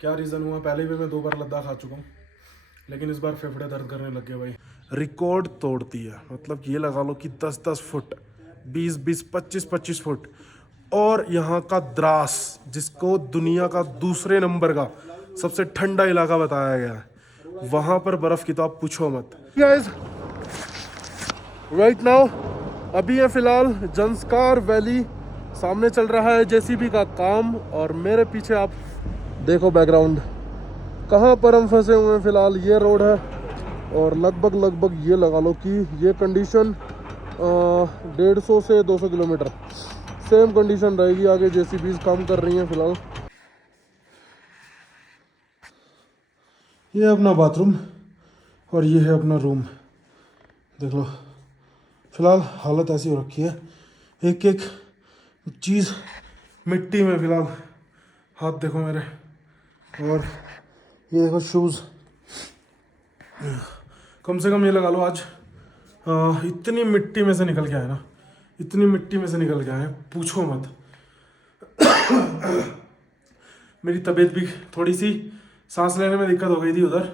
क्या रीज़न हुआ, पहले भी मैं 2 बार लद्दाख आ चुका हूँ, लेकिन इस बार फेफड़े दर्द करने लग गए भाई। रिकॉर्ड तोड़ती है, मतलब ये लगा लो कि 10-10 फुट, 20-20, 25-25 फुट। और यहाँ का द्रास, जिसको दुनिया का दूसरे नंबर का सबसे ठंडा इलाका बताया गया है, वहाँ पर बर्फ़ की तो आप पूछो मत। गाइस राइट नाउ अभी है फ़िलहाल ज़ंस्कार वैली, सामने चल रहा है जेसीबी का काम, और मेरे पीछे आप देखो बैकग्राउंड, कहाँ पर हम फंसे हुए हैं फ़िलहाल। ये रोड है और लगभग ये लगा लो कि ये कंडीशन 150 से 200 किलोमीटर सेम कंडीशन रहेगी। आगे जेसीबीज काम कर रही हैं फ़िलहाल। ये अपना बाथरूम और ये है अपना रूम, देख लो। फ़िलहाल हालत ऐसी हो रखी है, एक एक चीज़ मिट्टी में फ़िलहाल। हाथ देखो मेरे, और ये देखो शूज़। कम से कम ये लगा लो आज इतनी मिट्टी में से निकल के आए ना, इतनी मिट्टी में से निकल के आए पूछो मत। मेरी तबीयत भी थोड़ी सी, सांस लेने में दिक्कत हो गई थी उधर,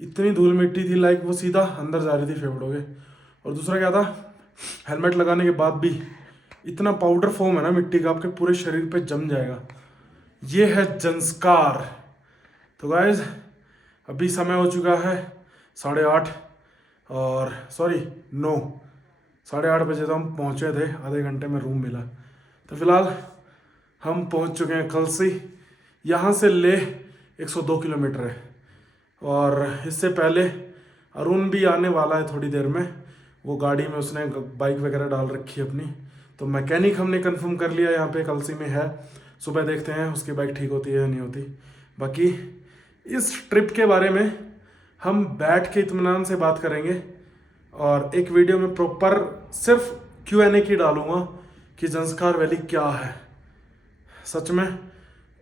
इतनी धूल मिट्टी थी, लाइक वो सीधा अंदर जा रही थी फेफड़ों के। और दूसरा क्या था, हेलमेट लगाने के बाद भी इतना पाउडर फॉर्म है ना मिट्टी का, आपके पूरे शरीर पे जम जाएगा। ये है ज़ंस्कार। तो गाइज अभी समय हो चुका है 8:30, और सॉरी 9, 8:30 बजे तो हम पहुँचे थे, आधे घंटे में रूम मिला। तो फिलहाल हम पहुँच चुके हैं कलसी। यहाँ से ले 102 किलोमीटर है, और इससे पहले अरुण भी आने वाला है थोड़ी देर में। वो गाड़ी में उसने बाइक वगैरह डाल रखी है अपनी, तो मैकेनिक हमने कंफर्म कर लिया यहाँ पे कलसी में है। सुबह देखते हैं उसकी बाइक ठीक होती है या नहीं होती। बाकी इस ट्रिप के बारे में हम बैठ के इत्मीनान से बात करेंगे, और एक वीडियो में प्रॉपर सिर्फ Q&A की डालूंगा कि ज़ंस्कार वैली क्या है। सच में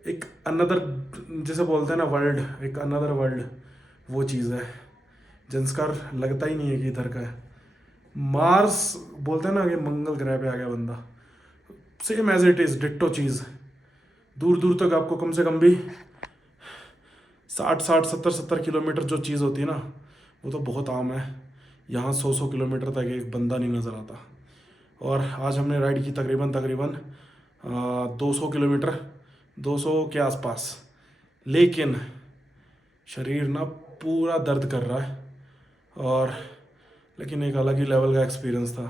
एक अनदर, जैसे बोलते हैं ना वर्ल्ड, एक अनदर वर्ल्ड, वो चीज़ है। ज़ंस्कार लगता ही नहीं है कि इधर का है। मार्स बोलते हैं ना कि मंगल ग्रह पे आ गया बंदा, same as it is ditto चीज़। दूर दूर तक आपको कम से कम भी 60-60, 70-70 किलोमीटर जो चीज़ होती है ना, वो तो बहुत आम है। यहाँ 100-100 किलोमीटर तक एक बंदा नहीं नज़र आता। और आज हमने राइड की तकरीबन 200 किलोमीटर, 200 के आसपास, लेकिन शरीर ना पूरा दर्द कर रहा है, और लेकिन एक अलग ही लेवल का एक्सपीरियंस था।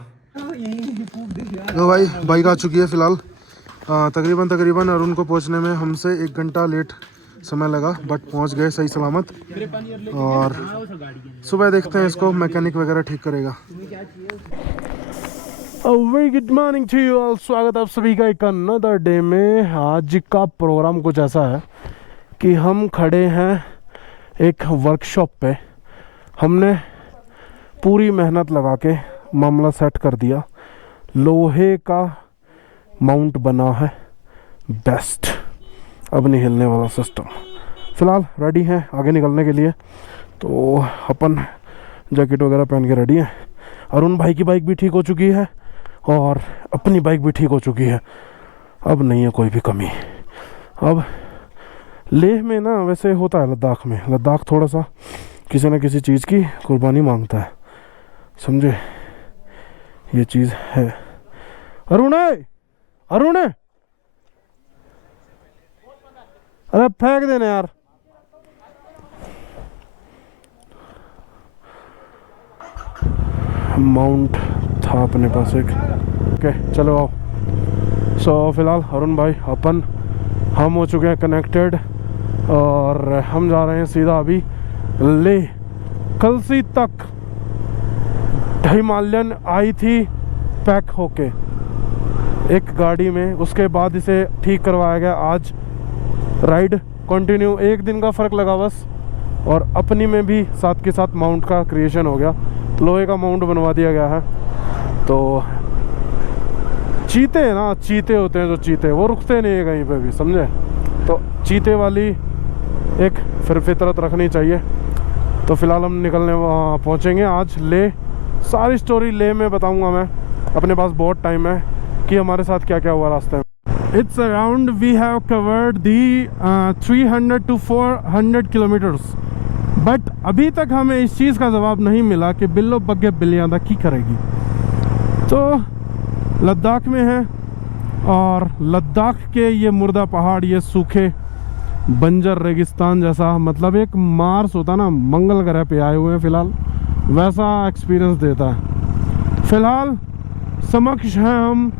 तो भाई बाइक आ चुकी है फ़िलहाल। तकरीबन अरुण को पहुंचने में हमसे 1 घंटा लेट समय लगा, बट पहुंच गए सही सलामत। और सुबह देखते हैं इसको, मैकेनिक वगैरह ठीक करेगा। Very good morning to you all, स्वागत आप सभी का एक अनदर डे में। आज का प्रोग्राम कुछ ऐसा है कि हम खड़े हैं एक वर्कशॉप पे। हमने पूरी मेहनत लगा के मामला सेट कर दिया। लोहे का माउंट बना है बेस्ट, अब नहीं हिलने वाला सिस्टम। फ़िलहाल रेडी हैं आगे निकलने के लिए, तो अपन जैकेट वगैरह पहन के रेडी हैं। अरुण भाई की बाइक भी ठीक हो चुकी है और अपनी बाइक भी ठीक हो चुकी है, अब नहीं है कोई भी कमी। अब लेह में ना वैसे होता है, लद्दाख में, लद्दाख थोड़ा सा किसी न किसी चीज़ की कुर्बानी मांगता है, समझे, ये चीज़ है। अरुण है, अरुण है, अरे फेंक देना यार। माउंट था अपने पास एक, ओके चलो आओ। सो फिलहाल अरुण भाई हम हो चुके हैं कनेक्टेड, और हम जा रहे हैं सीधा अभी ले कलसी तक। हिमालयन आई थी पैक होके एक गाड़ी में, उसके बाद इसे ठीक करवाया गया। आज राइड कंटिन्यू, 1 दिन का फ़र्क लगा बस, और अपनी में भी साथ के साथ माउंट का क्रिएशन हो गया। लोहे का माउंट बनवा दिया गया है। तो चीते हैं ना, चीते होते हैं जो चीते, वो रुकते नहीं है कहीं पे भी, समझे। तो चीते वाली एक फितरत रखनी चाहिए। तो फिलहाल हम निकलने पहुँचेंगे आज ले। सारी स्टोरी ले में बताऊंगा मैं, अपने पास बहुत टाइम है कि हमारे साथ क्या क्या हुआ रास्ते में। It's around we have covered the 300 to 400 kilometers. But अभी तक हमें इस चीज़ का जवाब नहीं मिला कि बिल्लो बग्गे बिलियांदा की करेगी। तो लद्दाख में है और लद्दाख के ये मुर्दा पहाड़, ये सूखे बंजर रेगिस्तान जैसा, मतलब एक मार्स होता ना, मंगल ग्रह पे आए हुए हैं फ़िलहाल, वैसा एक्सपीरियंस देता है। फ़िलहाल समक्ष हैं हम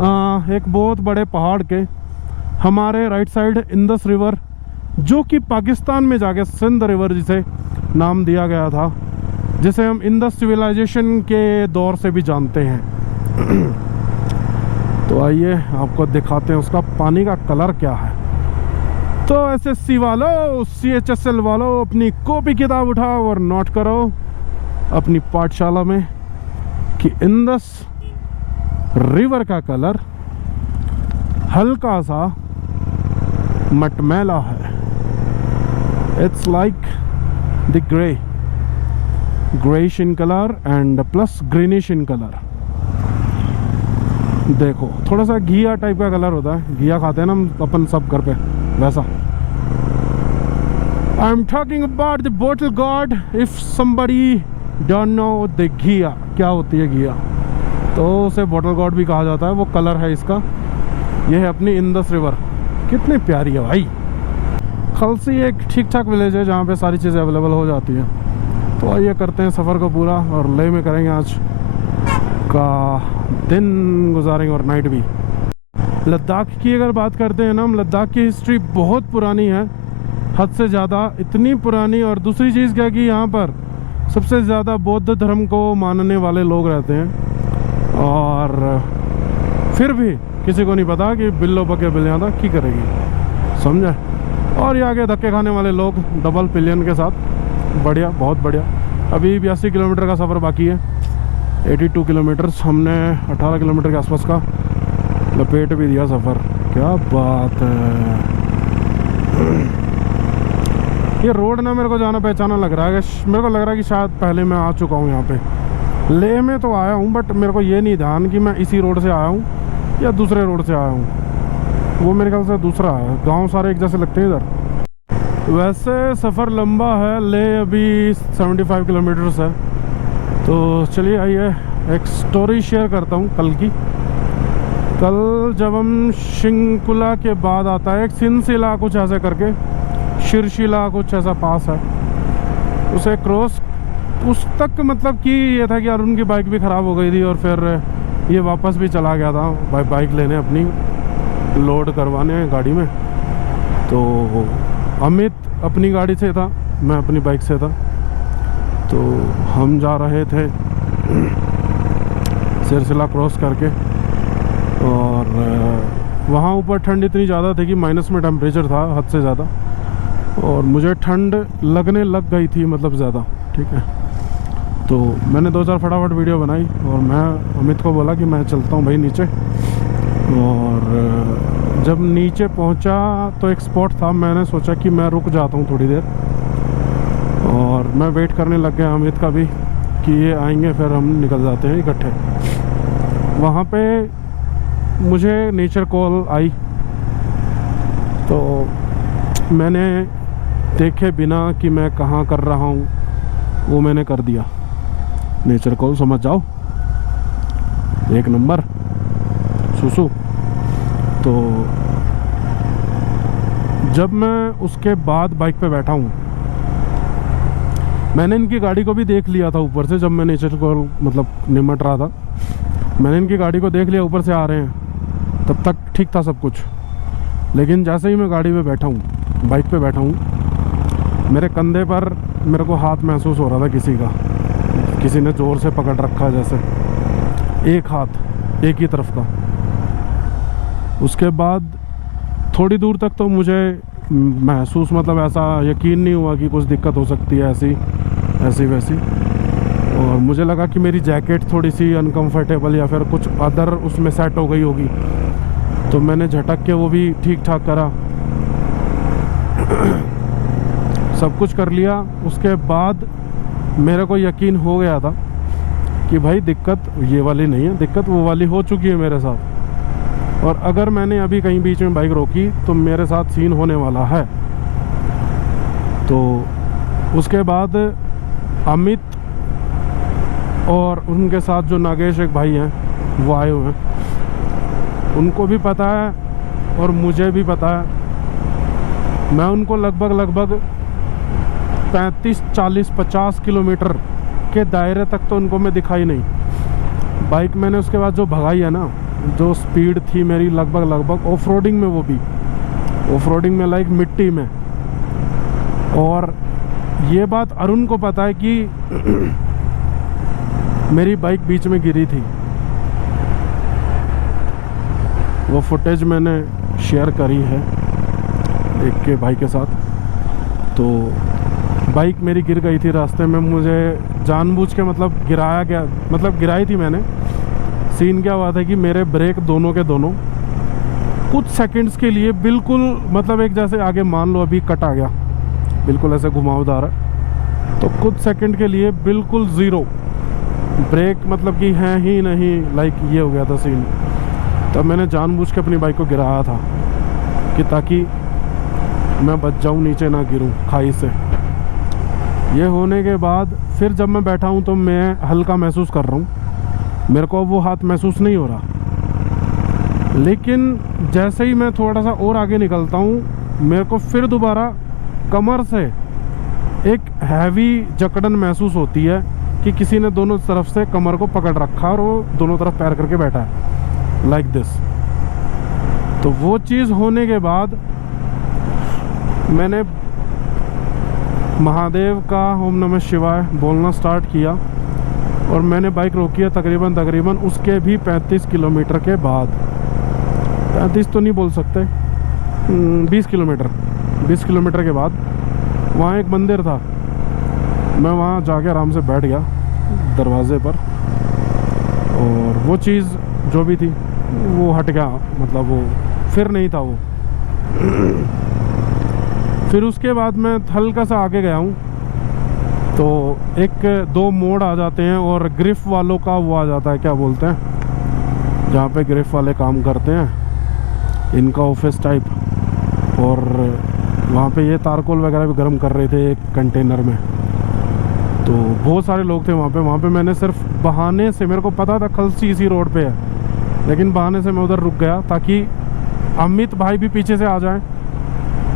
एक बहुत बड़े पहाड़ के। हमारे राइट साइड इंदस रिवर, जो कि पाकिस्तान में जाके सिंध रिवर जिसे नाम दिया गया था, जिसे हम इंदस सिविलाइजेशन के दौर से भी जानते हैं। तो आइए आपको दिखाते हैं उसका पानी का कलर क्या है। तो एसएससी वालों, CHSL वालों, अपनी कॉपी किताब उठाओ और नोट करो अपनी पाठशाला में कि इंदस रिवर का कलर हल्का सा मटमैला है। It's like the greyish in colour and plus greenish in colour. देखो थोड़ा सा घिया टाइप का कलर होता है, घिया खाते हैं ना हम अपन सब घर पे, वैसा। I am talking about the bottle God. If somebody don't know the घिया क्या होती है, घिया तो उसे बॉटल गॉड भी कहा जाता है। वो कलर है इसका। ये है अपनी इंदस रिवर, कितनी प्यारी है भाई। खलसी एक ठीक ठाक विलेज है जहाँ पे सारी चीज़ें अवेलेबल हो जाती हैं। तो आइए करते हैं सफ़र को पूरा, और लेह में करेंगे आज का दिन गुजारेंगे और नाइट भी। लद्दाख की अगर बात करते हैं ना हम, लद्दाख की हिस्ट्री बहुत पुरानी है, हद से ज़्यादा, इतनी पुरानी। और दूसरी चीज़ क्या कि यहाँ पर सबसे ज़्यादा बौद्ध धर्म को मानने वाले लोग रहते हैं, और फिर भी किसी को नहीं पता कि बिल्लो बग्गे बिलियांदा की करेगी, समझे। और ये आगे धक्के खाने वाले लोग डबल पिलियन के साथ, बढ़िया, बहुत बढ़िया। अभी 82 किलोमीटर का सफ़र बाकी है, 82 किलोमीटर्स। हमने 18 किलोमीटर के आसपास का लपेट भी दिया सफ़र। क्या बात है। ये रोड ना मेरे को जाना पहचाना लग रहा है, मेरे को लग रहा है कि शायद पहले मैं आ चुका हूँ यहाँ पे। लेह में तो आया हूँ, बट मेरे को ये नहीं ध्यान कि मैं इसी रोड से आया हूँ या दूसरे रोड से आया हूँ। वो मेरे ख्याल से दूसरा है। गांव सारे एक जैसे लगते हैं इधर। वैसे सफ़र लंबा है, लेह अभी 75 किलोमीटर्स है। तो चलिए आइए एक स्टोरी शेयर करता हूँ कल की। कल जब हम शिंकुला के बाद आता है एक सिनसिला कुछ ऐसे करके, शिरशिला कुछ ऐसा पास है, उसे क्रॉस, उस तक मतलब कि ये था कि अरुण की बाइक भी ख़राब हो गई थी और फिर ये वापस भी चला गया था बाइक लेने, अपनी लोड करवाने गाड़ी में। तो अमित अपनी गाड़ी से था, मैं अपनी बाइक से था। तो हम जा रहे थे सिरसिला क्रॉस करके, और वहाँ ऊपर ठंड इतनी ज़्यादा थी कि माइनस में टेम्परेचर था, हद से ज़्यादा, और मुझे ठंड लगने लग गई थी, मतलब ज़्यादा, ठीक है। तो मैंने 2-4 फटाफट वीडियो बनाई और मैं अमित को बोला कि मैं चलता हूँ भाई नीचे। और जब नीचे पहुँचा तो एक स्पॉट था, मैंने सोचा कि मैं रुक जाता हूँ थोड़ी देर, और मैं वेट करने लग गया अमित का भी कि ये आएंगे फिर हम निकल जाते हैं इकट्ठे। वहाँ पे मुझे नेचर कॉल आई, तो मैंने देखे बिना कि मैं कहाँ कर रहा हूँ वो मैंने कर दिया। नेचर कॉल समझ जाओ, एक नंबर सुसु। तो जब मैं उसके बाद बाइक पे बैठा हूँ, मैंने इनकी गाड़ी को भी देख लिया था ऊपर से। जब मैं नेचर कॉल मतलब निमट रहा था, मैंने इनकी गाड़ी को देख लिया, ऊपर से आ रहे हैं, तब तक ठीक था सब कुछ। लेकिन जैसे ही मैं गाड़ी पे बैठा हूँ, बाइक पे बैठा हूँ, मेरे कंधे पर मेरे को हाथ महसूस हो रहा था किसी का, किसी ने ज़ोर से पकड़ रखा है जैसे, एक हाथ एक ही तरफ का। उसके बाद थोड़ी दूर तक तो मुझे महसूस, मतलब ऐसा यकीन नहीं हुआ कि कुछ दिक्कत हो सकती है ऐसी वैसी। और मुझे लगा कि मेरी जैकेट थोड़ी सी अनकंफर्टेबल या फिर कुछ अदर उसमें सेट हो गई होगी, तो मैंने झटक के वो भी ठीक ठाक करा, सब कुछ कर लिया। उसके बाद मेरे को यकीन हो गया था कि भाई दिक्कत ये वाली नहीं है, दिक्कत वो वाली हो चुकी है मेरे साथ। और अगर मैंने अभी कहीं बीच में बाइक रोकी तो मेरे साथ सीन होने वाला है। तो उसके बाद अमित और उनके साथ जो नागेश एक भाई हैं वो आए हुए हैं, उनको भी पता है और मुझे भी पता है। मैं उनको लगभग 35, 40, 50 किलोमीटर के दायरे तक तो उनको मैं दिखाई नहीं। बाइक मैंने उसके बाद जो भगाई है ना, जो स्पीड थी मेरी लगभग ऑफ रोडिंग में, वो भी ऑफ रोडिंग में लाइक मिट्टी में। और ये बात अरुण को पता है कि मेरी बाइक बीच में गिरी थी। वो फुटेज मैंने शेयर करी है एक के भाई के साथ। तो बाइक मेरी गिर गई थी रास्ते में, मुझे जानबूझ के मतलब गिराया गया, मतलब गिराई थी मैंने। सीन क्या हुआ था कि मेरे ब्रेक दोनों के दोनों कुछ सेकंड्स के लिए बिल्कुल, मतलब एक जैसे आगे मान लो अभी कट आ गया, बिल्कुल ऐसे घुमावदार है, तो कुछ सेकंड के लिए बिल्कुल ज़ीरो ब्रेक, मतलब कि है ही नहीं, लाइक ये हो गया था सीन। तब मैंने जानबूझ के अपनी बाइक को गिराया था कि ताकि मैं बच जाऊं, नीचे ना गिरूं खाई से। ये होने के बाद फिर जब मैं बैठा हूं तो मैं हल्का महसूस कर रहा हूं, मेरे को वो हाथ महसूस नहीं हो रहा। लेकिन जैसे ही मैं थोड़ा सा और आगे निकलता हूं, मेरे को फिर दोबारा कमर से एक हैवी जकड़न महसूस होती है कि किसी ने दोनों तरफ से कमर को पकड़ रखा और वो दोनों तरफ पैर करके बैठा है लाइक दिस। तो वो चीज़ होने के बाद मैंने महादेव का ओम नमः शिवाय बोलना स्टार्ट किया और मैंने बाइक रोकी है तकरीबन उसके भी 35 किलोमीटर के बाद। 35 तो नहीं बोल सकते, 20 किलोमीटर के बाद वहाँ एक मंदिर था। मैं वहाँ जाके आराम से बैठ गया दरवाजे पर, और वो चीज़ जो भी थी वो हट गया, मतलब वो फिर नहीं था वो। फिर उसके बाद मैं हल्का सा आगे गया हूँ तो एक दो मोड़ आ जाते हैं और ग्रिफ वालों का वो आ जाता है, क्या बोलते हैं, जहाँ पे ग्रिफ वाले काम करते हैं, इनका ऑफिस टाइप। और वहाँ पे ये तारकोल वगैरह भी गर्म कर रहे थे एक कंटेनर में। तो बहुत सारे लोग थे वहाँ पे मैंने सिर्फ बहाने से, मेरे को पता था खलसी इसी रोड पे है, लेकिन बहाने से मैं उधर रुक गया ताकि अमित भाई भी पीछे से आ जाएं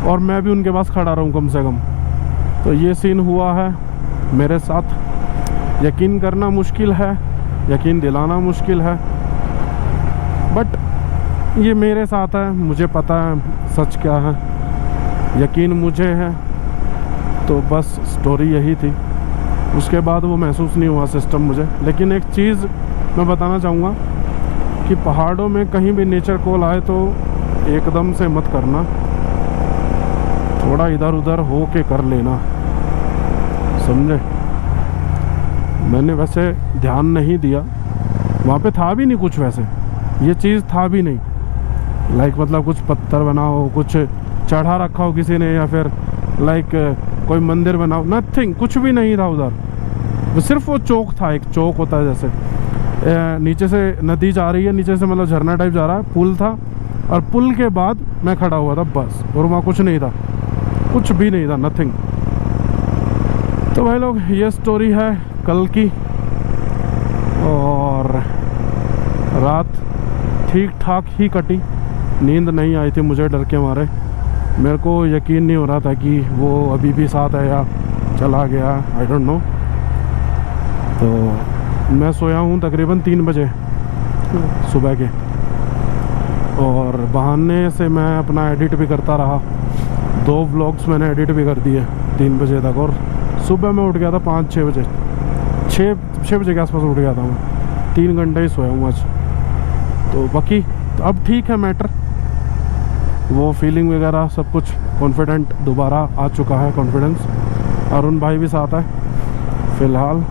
और मैं भी उनके पास खड़ा रहूं कम से कम। तो ये सीन हुआ है मेरे साथ। यकीन करना मुश्किल है, यकीन दिलाना मुश्किल है, बट ये मेरे साथ है, मुझे पता है सच क्या है, यकीन मुझे है। तो बस स्टोरी यही थी। उसके बाद वो महसूस नहीं हुआ सिस्टम मुझे। लेकिन एक चीज़ मैं बताना चाहूँगा कि पहाड़ों में कहीं भी नेचर कॉल आए तो एकदम से मत करना, थोड़ा इधर उधर हो के कर लेना, समझे। मैंने वैसे ध्यान नहीं दिया, वहाँ पे था भी नहीं कुछ, वैसे ये चीज़ था भी नहीं, लाइक मतलब कुछ पत्थर बना हो, कुछ चढ़ा रखा हो किसी ने, या फिर लाइक कोई मंदिर बना हो, नथिंग, कुछ भी नहीं था उधर। सिर्फ वो चौक था, एक चौक होता है जैसे नीचे से नदी जा रही है, नीचे से मतलब झरना टाइप जा रहा है, पुल था, और पुल के बाद मैं खड़ा हुआ था बस, और वहाँ कुछ नहीं था, कुछ भी नहीं था, नथिंग। तो भाई लोग ये स्टोरी है कल की, और रात ठीक ठाक ही कटी, नींद नहीं आई थी मुझे डर के मारे। मेरे को यकीन नहीं हो रहा था कि वो अभी भी साथ है या चला गया, आई डोंट नो। तो मैं सोया हूँ तकरीबन 3 बजे सुबह के, और बहाने से मैं अपना एडिट भी करता रहा। 2 व्लॉग्स मैंने एडिट भी कर दिए 3 बजे तक, और सुबह मैं उठ गया था 5-6 बजे, 6 बजे के आसपास उठ गया था मैं। 3 घंटे ही सोया हूँ आज। तो बाकी तो अब ठीक है मैटर, वो फीलिंग वगैरह सब कुछ, कॉन्फिडेंट दोबारा आ चुका है, कॉन्फिडेंस। अरुण भाई भी साथ है फ़िलहाल,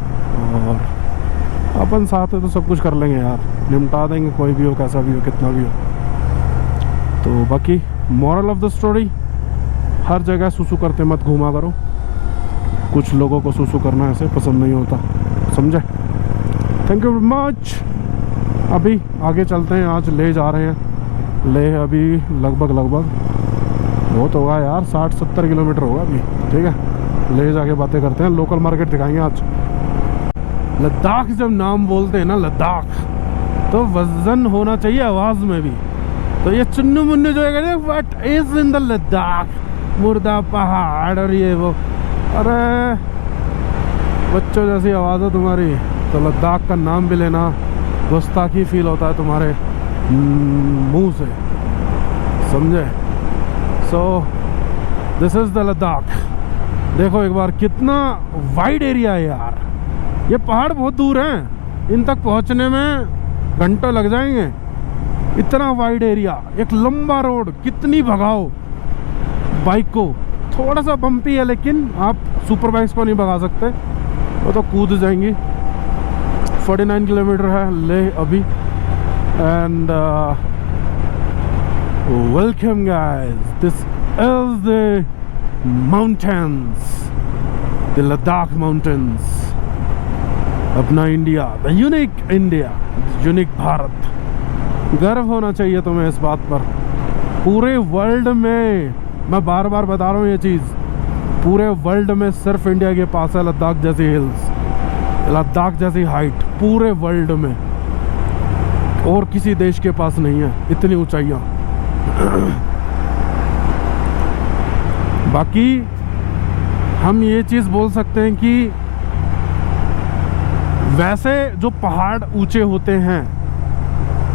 और अपन साथ है तो सब कुछ कर लेंगे यार, निपटा देंगे, कोई भी हो, कैसा भी हो, कितना भी हो। तो बाकी मॉरल ऑफ द स्टोरी, हर जगह सुसु करते मत घूमा करो। कुछ लोगों को सुसु करना ऐसे पसंद नहीं होता, समझे। Thank you very much. अभी आगे चलते हैं, आज ले जा रहे हैं लेह अभी लगभग बहुत होगा यार, 60-70 किलोमीटर होगा अभी। ठीक है, लेह जाके बातें करते हैं, लोकल मार्केट दिखाएंगे आज। लद्दाख जब नाम बोलते हैं ना लद्दाख, तो वजन होना चाहिए आवाज़ में भी। तो ये चुन्नू मुन्नू जो है, what is in the Ladakh, मुर्दा पहाड़ और ये वो, अरे बच्चों जैसी आवाज़ है तुम्हारी, तो लद्दाख का नाम भी लेना गुस्ताखी फील होता है तुम्हारे मुंह से, समझे। So this is the Ladakh. देखो एक बार कितना वाइड एरिया है यार, ये पहाड़ बहुत दूर हैं, इन तक पहुंचने में घंटों लग जाएंगे, इतना वाइड एरिया, एक लंबा रोड, कितनी भगाओ बाइक को। थोड़ा सा बम्पी है लेकिन आप सुपर बाइक्स को नहीं भगा सकते, वो तो कूद जाएंगी। 49 किलोमीटर है लेह अभी। And welcome guys, this is the mountains, the Ladakh mountains, अपना India, the unique India, unique Bharat. गर्व होना चाहिए तुम्हें इस बात पर। पूरे वर्ल्ड में, मैं बार बार बता रहा हूँ ये चीज़, पूरे वर्ल्ड में सिर्फ इंडिया के पास है लद्दाख जैसी हिल्स, लद्दाख जैसी हाइट, पूरे वर्ल्ड में और किसी देश के पास नहीं है इतनी ऊंचाइयाँ। बाकी हम ये चीज़ बोल सकते हैं कि वैसे जो पहाड़ ऊंचे होते हैं,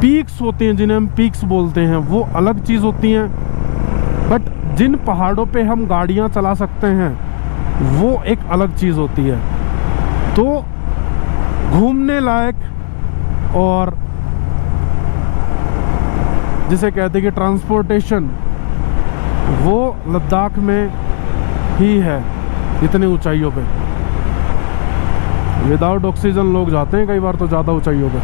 पीक्स होते हैं जिन्हें हम पीक्स बोलते हैं, वो अलग चीज़ होती हैं। बट जिन पहाड़ों पे हम गाड़ियां चला सकते हैं वो एक अलग चीज़ होती है। तो घूमने लायक और जिसे कहते हैं कि ट्रांसपोर्टेशन, वो लद्दाख में ही है इतनी ऊंचाइयों पे। विदाउट ऑक्सीजन लोग जाते हैं कई बार तो ज़्यादा ऊंचाइयों पे।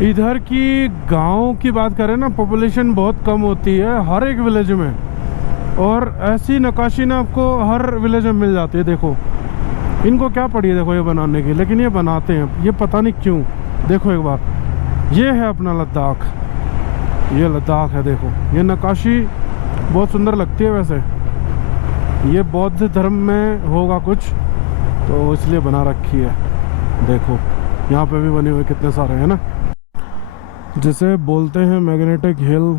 इधर की गांव की बात करें ना, पॉपुलेशन बहुत कम होती है हर एक विलेज में, और ऐसी नक्काशी ना आपको हर विलेज में मिल जाती है। देखो इनको क्या पड़ी है देखो ये बनाने की, लेकिन ये बनाते हैं, ये पता नहीं क्यों। देखो एक बार, ये है अपना लद्दाख, ये लद्दाख है। देखो ये नक्काशी बहुत सुंदर लगती है। वैसे ये बौद्ध धर्म में होगा कुछ, तो इसलिए बना रखी है। देखो यहाँ पे भी बने हुए कितने सारे हैं ना, जिसे बोलते हैं मैग्नेटिक हिल।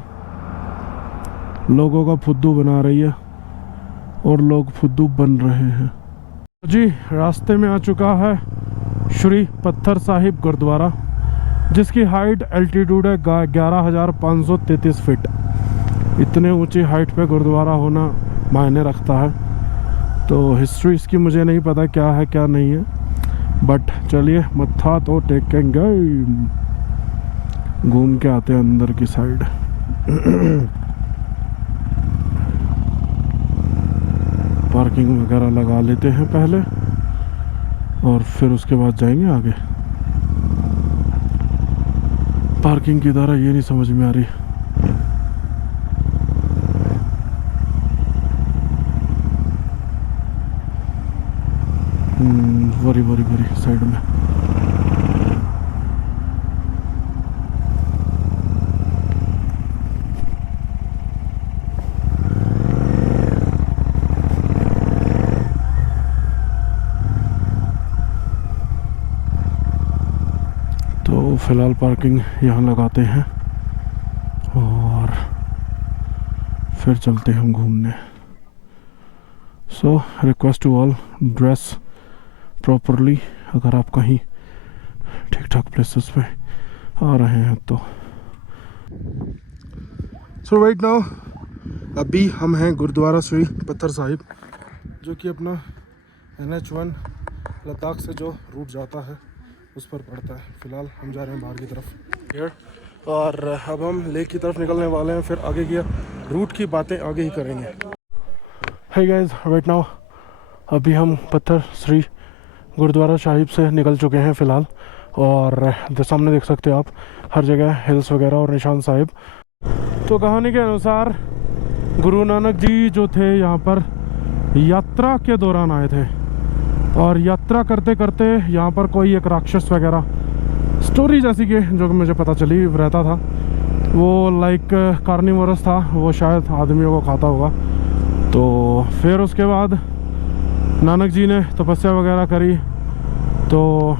लोगों का फुद्दू बना रही है और लोग फुद्दू बन रहे हैं जी। रास्ते में आ चुका है श्री पत्थर साहिब गुरुद्वारा, जिसकी हाइट एल्टीट्यूड है 11,533 फीट। इतने ऊंची हाइट पे गुरुद्वारा होना मायने रखता है। तो हिस्ट्री इसकी मुझे नहीं पता क्या है क्या नहीं है, बट चलिए मत्था तो टेकेंगे, घूम के आते हैं अंदर की साइड। पार्किंग वगैरह लगा लेते हैं पहले और फिर उसके बाद जाएंगे आगे। पार्किंग की तरह ये नहीं समझ में आ रही। बड़ी साइड में। तो फिलहाल पार्किंग यहाँ लगाते हैं और फिर चलते हैं हम घूमने। So request to all, dress properly अगर आप कहीं ठीक ठाक प्लेसेस पे आ रहे हैं तो। सो राइट नाउ अभी हम हैं गुरुद्वारा श्री पत्थर साहिब, जो कि अपना NH1 लद्दाख से जो रूट जाता है उस पर पड़ता है। फ़िलहाल हम जा रहे हैं बाहर की तरफ और अब हम लेक की तरफ निकलने वाले हैं। फिर आगे की रूट की बातें आगे ही करेंगे। हे गाइस, राइट नाउ अभी हम पत्थर श्री गुरुद्वारा साहिब से निकल चुके हैं फ़िलहाल, और सामने देख सकते हो आप हर जगह हिल्स वगैरह और निशान साहिब। तो कहानी के अनुसार गुरु नानक जी जो थे यहाँ पर यात्रा के दौरान आए थे, और यात्रा करते करते यहाँ पर कोई एक राक्षस वगैरह स्टोरी जैसी के जो कि मुझे पता चली रहता था, वो लाइक कार्निवोरस था, वो शायद आदमियों को खाता होगा। तो फिर उसके बाद नानक जी ने तपस्या वगैरह करी, तो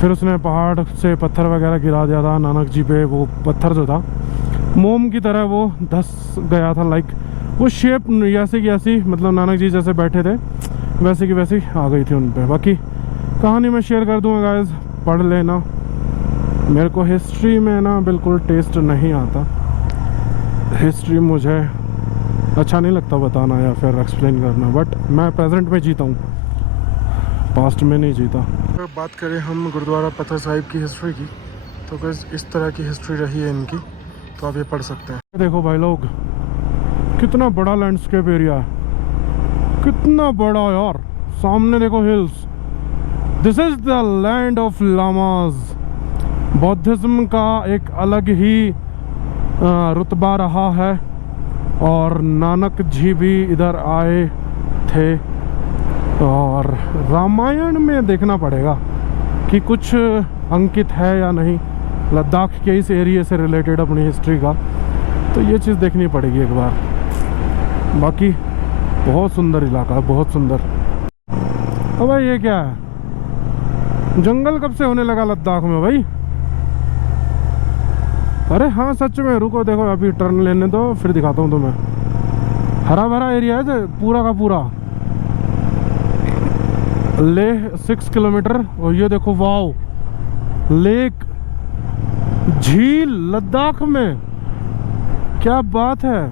फिर उसने पहाड़ से पत्थर वगैरह गिरा दिया था नानक जी पे। वो पत्थर जो था मोम की तरह वो धस गया था, लाइक वो शेप ऐसी की ऐसी, मतलब नानक जी जैसे बैठे थे वैसे की वैसी आ गई थी उन पे। बाकी कहानी मैं शेयर कर दूंगा गाइस, पढ़ लेना। मेरे को हिस्ट्री में ना बिल्कुल टेस्ट नहीं आता, हिस्ट्री मुझे अच्छा नहीं लगता बताना या फिर एक्सप्लेन करना, बट मैं प्रेजेंट में जीता हूँ, पास्ट में नहीं जीता। अगर बात करें हम गुरुद्वारा पत्थर साहिब की हिस्ट्री की, तो गाइस इस तरह की हिस्ट्री रही है इनकी, तो आप ये पढ़ सकते हैं। देखो भाई लोग, कितना बड़ा लैंडस्केप एरिया है, कितना बड़ा यार। सामने देखो hills, this is the land of lamas. Buddhism का एक अलग ही रुतबा रहा है, और नानक जी भी इधर आए थे। और रामायण में देखना पड़ेगा कि कुछ अंकित है या नहीं लद्दाख के इस एरिया से रिलेटेड अपनी हिस्ट्री का, तो ये चीज़ देखनी पड़ेगी एक बार। बाकी बहुत सुंदर इलाका है, बहुत सुंदर। अब भाई ये क्या है, जंगल कब से होने लगा लद्दाख में भाई? अरे हाँ सच में, रुको देखो अभी टर्न लेने दो, फिर दिखाता हूँ तुम्हें। हरा भरा एरिया है पूरा का पूरा। लेह 6 किलोमीटर, और ये देखो वाओ, लेक, झील लद्दाख में, क्या बात है।